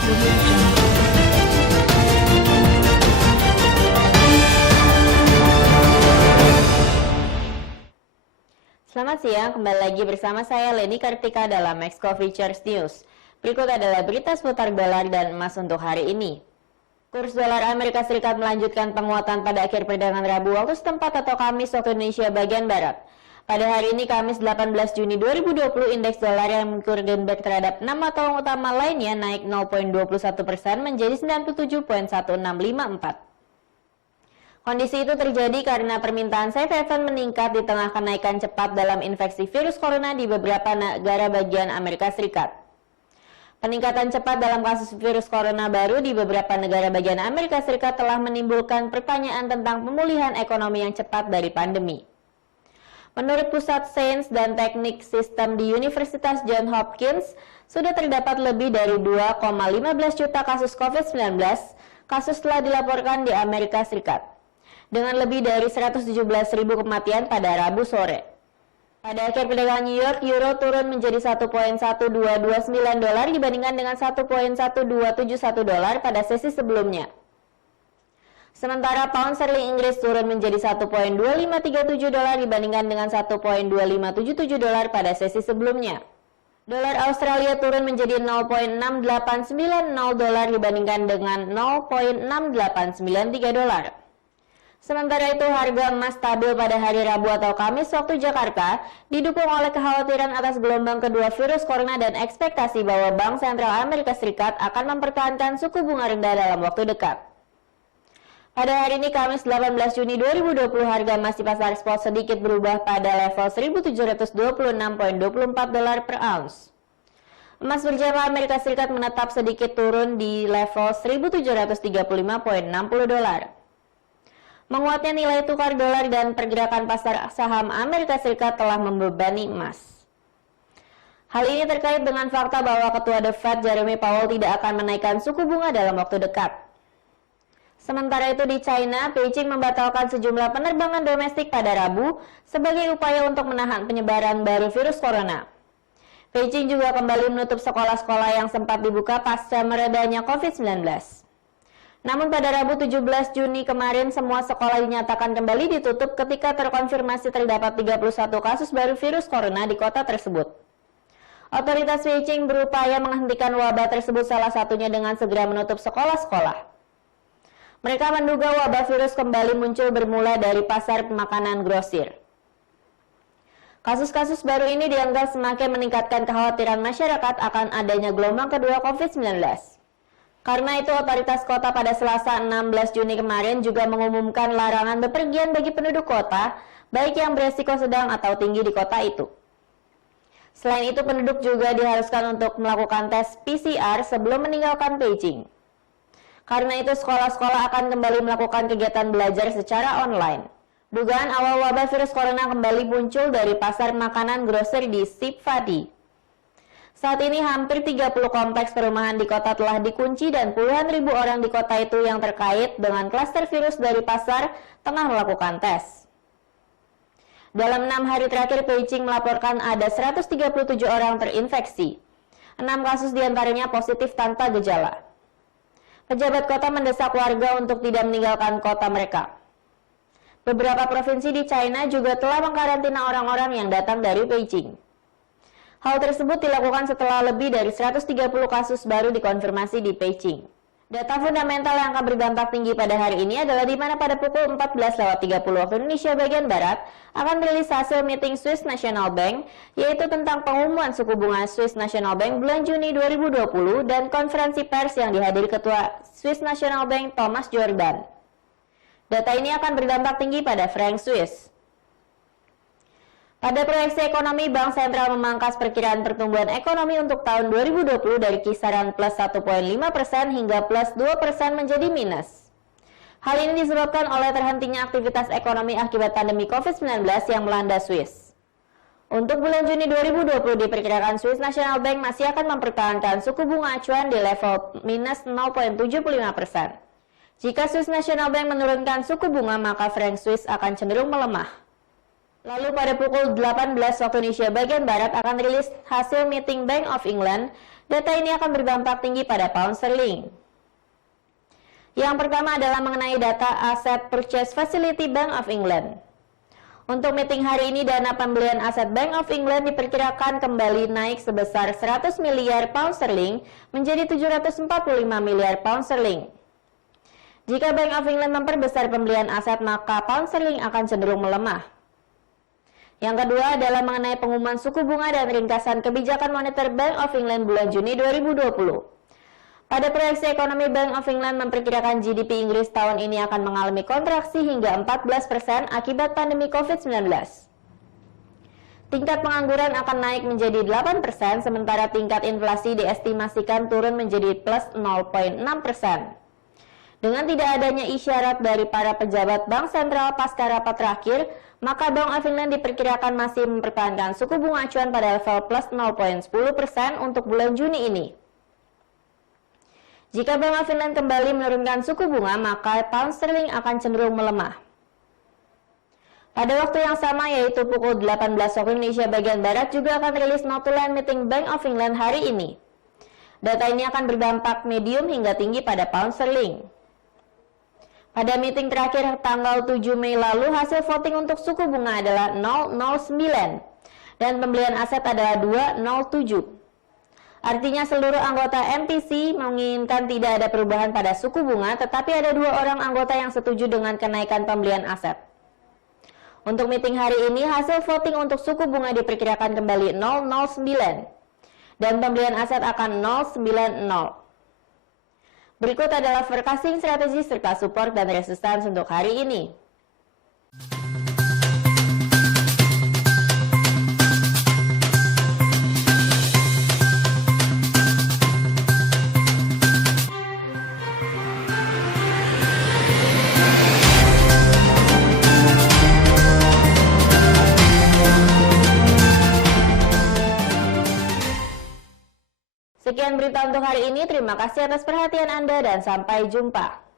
Audio Jungle. Selamat siang, kembali lagi bersama saya Leni Kartika dalam Maxco Futures News. Berikut adalah berita seputar dolar dan emas untuk hari ini. Kurs dolar Amerika Serikat melanjutkan penguatan pada akhir perdagangan Rabu waktu setempat atau Kamis waktu Indonesia bagian Barat. Pada hari ini Kamis 18 Juni 2020, indeks dolar yang mengukur greenback terhadap 6 mata uang utama lainnya naik 0,21% menjadi 97.1654. Kondisi itu terjadi karena permintaan safe haven meningkat di tengah kenaikan cepat dalam infeksi virus corona di beberapa negara bagian Amerika Serikat. Peningkatan cepat dalam kasus virus corona baru di beberapa negara bagian Amerika Serikat telah menimbulkan pertanyaan tentang pemulihan ekonomi yang cepat dari pandemi. Menurut Pusat Sains dan Teknik Sistem di Universitas Johns Hopkins, sudah terdapat lebih dari 2,15 juta kasus COVID-19 kasus telah dilaporkan di Amerika Serikat, dengan lebih dari 117.000 kematian pada Rabu sore. Pada akhir perdagangan New York, euro turun menjadi 1,1229 dolar dibandingkan dengan 1,1271 dolar pada sesi sebelumnya. Sementara pound sterling Inggris turun menjadi 1,2537 dolar dibandingkan dengan 1,2577 dolar pada sesi sebelumnya. Dolar Australia turun menjadi 0,6890 dolar dibandingkan dengan 0,6893 dolar. Sementara itu, harga emas stabil pada hari Rabu atau Kamis waktu Jakarta didukung oleh kekhawatiran atas gelombang kedua virus corona dan ekspektasi bahwa Bank Sentral Amerika Serikat akan mempertahankan suku bunga rendah dalam waktu dekat. Pada hari ini Kamis 18 Juni 2020, harga emas di pasar spot sedikit berubah pada level 1.726,24 dolar per ounce. Emas berjangka Amerika Serikat menetap sedikit turun di level 1.735,60 dolar. Menguatnya nilai tukar dolar dan pergerakan pasar saham Amerika Serikat telah membebani emas. Hal ini terkait dengan fakta bahwa Ketua The Fed Jerome Powell tidak akan menaikkan suku bunga dalam waktu dekat. Sementara itu di China, Beijing membatalkan sejumlah penerbangan domestik pada Rabu sebagai upaya untuk menahan penyebaran baru virus corona. Beijing juga kembali menutup sekolah-sekolah yang sempat dibuka pasca meredanya COVID-19. Namun pada Rabu 17 Juni kemarin, semua sekolah dinyatakan kembali ditutup ketika terkonfirmasi terdapat 31 kasus baru virus corona di kota tersebut. Otoritas Beijing berupaya menghentikan wabah tersebut, salah satunya dengan segera menutup sekolah-sekolah. Mereka menduga wabah virus kembali muncul bermula dari pasar makanan grosir. Kasus-kasus baru ini dianggap semakin meningkatkan kekhawatiran masyarakat akan adanya gelombang kedua COVID-19. Karena itu, otoritas kota pada Selasa 16 Juni kemarin juga mengumumkan larangan bepergian bagi penduduk kota, baik yang beresiko sedang atau tinggi di kota itu. Selain itu, penduduk juga diharuskan untuk melakukan tes PCR sebelum meninggalkan Beijing. Karena itu, sekolah-sekolah akan kembali melakukan kegiatan belajar secara online. Dugaan awal wabah virus corona kembali muncul dari pasar makanan grosir di Sipvadi. Saat ini hampir 30 kompleks perumahan di kota telah dikunci dan puluhan ribu orang di kota itu yang terkait dengan klaster virus dari pasar tengah melakukan tes. Dalam 6 hari terakhir, Beijing melaporkan ada 137 orang terinfeksi. 6 kasus diantaranya positif tanpa gejala. Pejabat kota mendesak warga untuk tidak meninggalkan kota mereka. Beberapa provinsi di China juga telah mengkarantina orang-orang yang datang dari Beijing. Hal tersebut dilakukan setelah lebih dari 130 kasus baru dikonfirmasi di Beijing. Data fundamental yang akan berdampak tinggi pada hari ini adalah di mana pada pukul 14.30 waktu Indonesia bagian Barat akan merilis hasil meeting Swiss National Bank, yaitu tentang pengumuman suku bunga Swiss National Bank bulan Juni 2020 dan konferensi pers yang dihadiri Ketua Swiss National Bank Thomas Jordan. Data ini akan berdampak tinggi pada franc Swiss. Pada proyeksi ekonomi, Bank Sentral memangkas perkiraan pertumbuhan ekonomi untuk tahun 2020 dari kisaran plus 1,5% hingga plus 2% menjadi minus. Hal ini disebabkan oleh terhentinya aktivitas ekonomi akibat pandemi COVID-19 yang melanda Swiss. Untuk bulan Juni 2020, diperkirakan Swiss National Bank masih akan mempertahankan suku bunga acuan di level minus 0,75%. Jika Swiss National Bank menurunkan suku bunga, maka franc Swiss akan cenderung melemah. Lalu pada pukul 18 waktu Indonesia bagian Barat akan rilis hasil meeting Bank of England, Data ini akan berdampak tinggi pada pound sterling. Yang pertama adalah mengenai data Asset Purchase Facility Bank of England. Untuk meeting hari ini, dana pembelian aset Bank of England diperkirakan kembali naik sebesar 100 miliar pound sterling menjadi 745 miliar pound sterling. Jika Bank of England memperbesar pembelian aset, maka pound sterling akan cenderung melemah. Yang kedua adalah mengenai pengumuman suku bunga dan ringkasan kebijakan moneter Bank of England bulan Juni 2020. Pada proyeksi ekonomi, Bank of England memperkirakan GDP Inggris tahun ini akan mengalami kontraksi hingga 14% akibat pandemi COVID-19. Tingkat pengangguran akan naik menjadi 8%, sementara tingkat inflasi diestimasikan turun menjadi plus 0,6%. Dengan tidak adanya isyarat dari para pejabat Bank Sentral pasca rapat terakhir, maka Bank of England diperkirakan masih mempertahankan suku bunga acuan pada level plus 0,10% untuk bulan Juni ini. Jika Bank of England kembali menurunkan suku bunga, maka pound sterling akan cenderung melemah. Pada waktu yang sama, yaitu pukul 18 waktu Indonesia bagian Barat, juga akan rilis notulen meeting Bank of England hari ini. Data ini akan berdampak medium hingga tinggi pada pound sterling. Pada meeting terakhir tanggal 7 Mei lalu, hasil voting untuk suku bunga adalah 0,09 dan pembelian aset adalah 2,07. Artinya seluruh anggota MPC menginginkan tidak ada perubahan pada suku bunga, tetapi ada 2 orang anggota yang setuju dengan kenaikan pembelian aset. Untuk meeting hari ini, hasil voting untuk suku bunga diperkirakan kembali 0,09 dan pembelian aset akan 0,90. Berikut adalah forecasting strategi serta support dan resistance untuk hari ini. Sekian berita untuk hari ini, terima kasih atas perhatian Anda dan sampai jumpa.